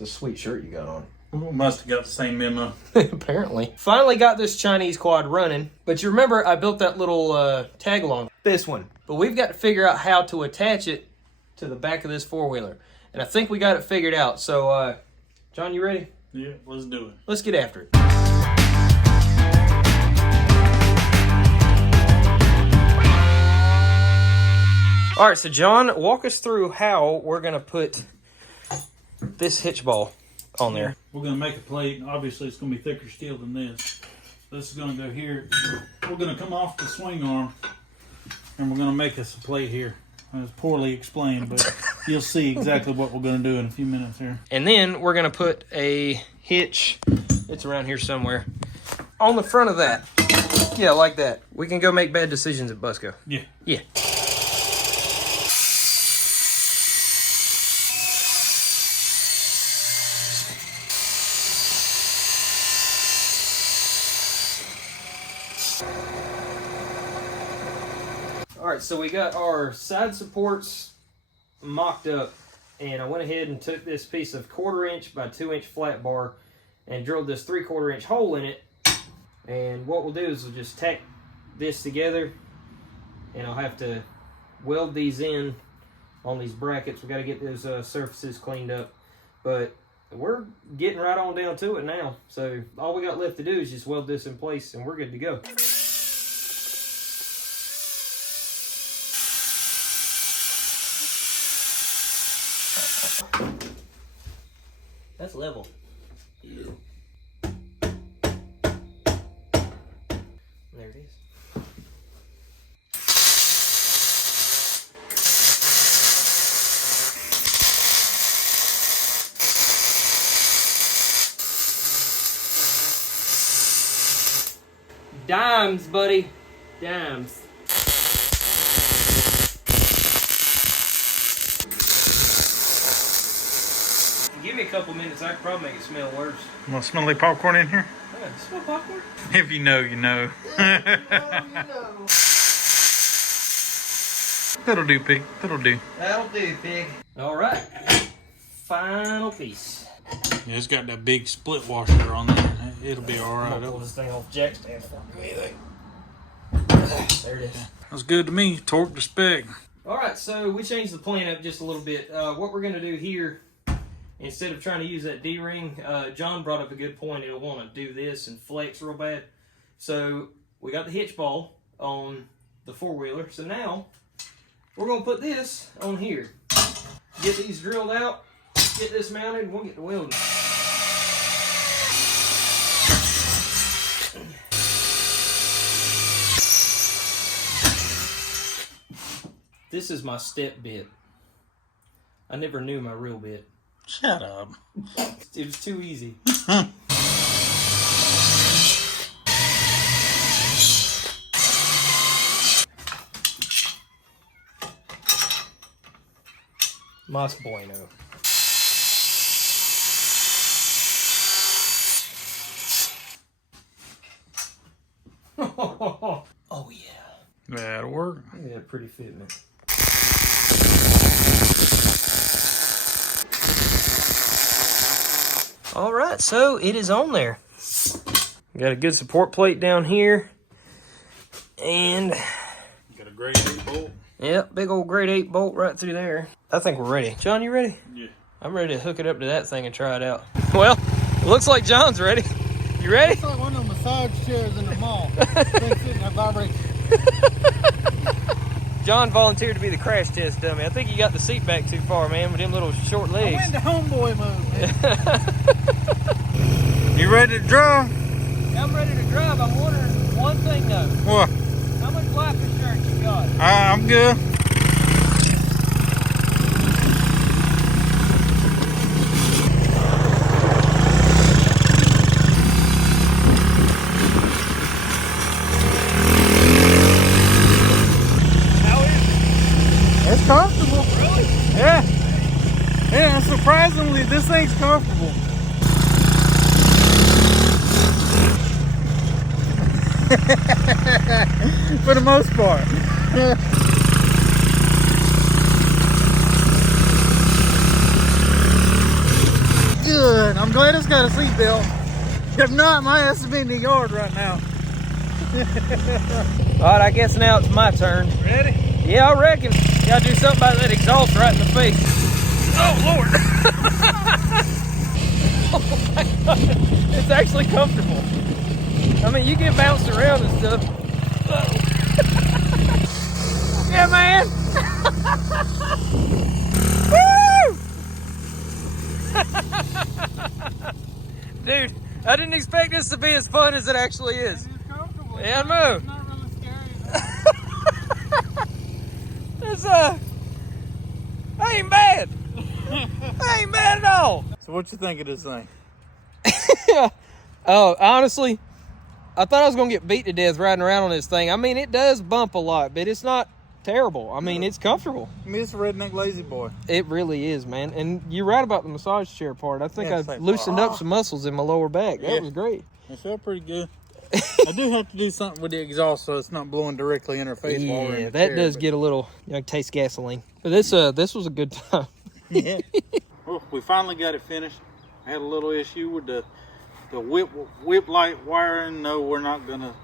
It's a sweet shirt you got on. We must have got the same memo. Apparently. Finally got this Chinese quad running. But you remember I built that little tag along. This one. But we've got to figure out how to attach it to the back of this four-wheeler. And I think we got it figured out. So, John, you ready? Yeah, let's do it. Let's get after it. All right, so John, walk us through how we're going to put this hitch ball on there. We're going to make a plate. Obviously, it's going to be thicker steel than this. This is going to go here. We're going to come off the swing arm, and we're going to make us a plate here. It's poorly explained, but you'll see exactly what we're going to do in a few minutes here. And then we're going to put a hitch, it's around here somewhere, on the front of that. Yeah, like that. We can go make bad decisions at BUSCO. Yeah. Yeah. Alright, so we got our side supports mocked up, and I went ahead and took this piece of 1/4 inch by 2 inch flat bar and drilled this 3/4 inch hole in it. And what we'll do is we'll just tack this together, and I'll have to weld these in on these brackets. We got to get those surfaces cleaned up, but we're getting right on down to it now. So all we got left to do is just weld this in place, and we're good to go. That's level. Yeah. There it is. Dimes, buddy. Dimes. Give me a couple minutes, I could probably make it smell worse. You want to smell like popcorn in here? Yeah, smell popcorn? If you know, you know. That'll do, pig. That'll do. That'll do, pig. All right. Final piece. Yeah, it's got that big split washer on there. It'll be all right. I'm gonna pull this thing off jack stand for me. There it is. That's good to me. Torque to spec. All right, so we changed the plan up just a little bit. What we're gonna do here, instead of trying to use that D-ring, John brought up a good point. It'll want to do this and flex real bad. So we got the hitch ball on the four-wheeler. So now we're going to put this on here. Get these drilled out, get this mounted, and we'll get to welding. This is my step bit. I never knew my real bit. Shut up. It was too easy. Mas bueno. Oh yeah. That'll work. Yeah, pretty fitment. All right, so it is on there. Got a good support plate down here. And Got a grade 8 bolt. yep, big old grade 8 bolt right through there. I think we're ready. John, you ready? Yeah. I'm ready to hook it up to that thing and try it out. Well, it looks like John's ready. You ready? It's like one of those massage chairs in the mall. That vibrates. John volunteered to be the crash test dummy. I think you got the seat back too far, man, with them little short I legs. went to homeboy mode, man. You ready to drive? I'm ready to drive. I'm wondering one thing though. What? How much life insurance you got? I'm good. It's comfortable. Really? Yeah. Yeah, surprisingly, this thing's comfortable. For the most part. good. I'm glad it's got a seatbelt. If not, my ass would be in the yard right now. Alright, I guess now it's my turn. Ready? Yeah, I reckon. Gotta do something about that exhaust right in the face. Oh, Lord. Oh, my God. It's actually comfortable. I mean, you get bounced around and stuff. Yeah, man. Woo! Dude, I didn't expect this to be as fun as it actually is. It's comfortable. Yeah, I know. It's not really scary. It's I ain't bad. I ain't bad at all. So what you think of this thing? Oh, honestly, I thought I was gonna get beat to death riding around on this thing. I mean, it does bump a lot, but it's not terrible. I mean, it's comfortable. I mean, it's a redneck lazy boy. It really is, man. And you're right about the massage chair part. I think Yeah, I it's like, loosened up some muscles in my lower back. That Yeah. was great. It felt pretty good. I do have to do something with the exhaust so it's not blowing directly in her face while we're in Yeah, the that chair, does but- get a little, taste gasoline. But this was a good time. Yeah. Well, we finally got it finished. I had a little issue with the whip light wiring. No, we're not gonna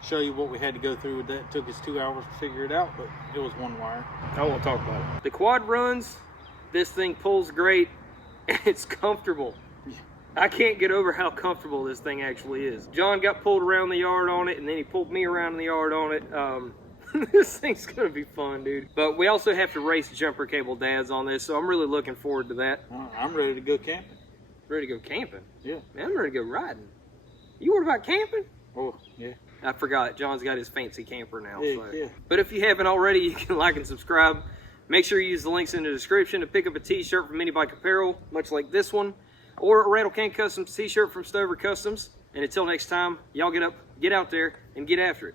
show you what we had to go through with that. It took us 2 hours to figure it out, but it was one wire. I won't talk about it. The quad runs, this thing pulls great, and it's comfortable. I can't get over how comfortable this thing actually is. John got pulled around the yard on it, and then he pulled me around the yard on it. This thing's gonna be fun, dude. But we also have to race jumper cable dads on this, so I'm really looking forward to that. I'm ready to go camping. Ready to go camping? Yeah. Man, I'm ready to go riding. You worried about camping? Oh, yeah. I forgot. John's got his fancy camper now. Yeah, So. yeah. But if you haven't already, you can like and subscribe. Make sure you use the links in the description to pick up a t-shirt from MiniBike Apparel, much like this one, or a Rattle Can Customs t-shirt from Stover Customs. And until next time, y'all get out there and get after it.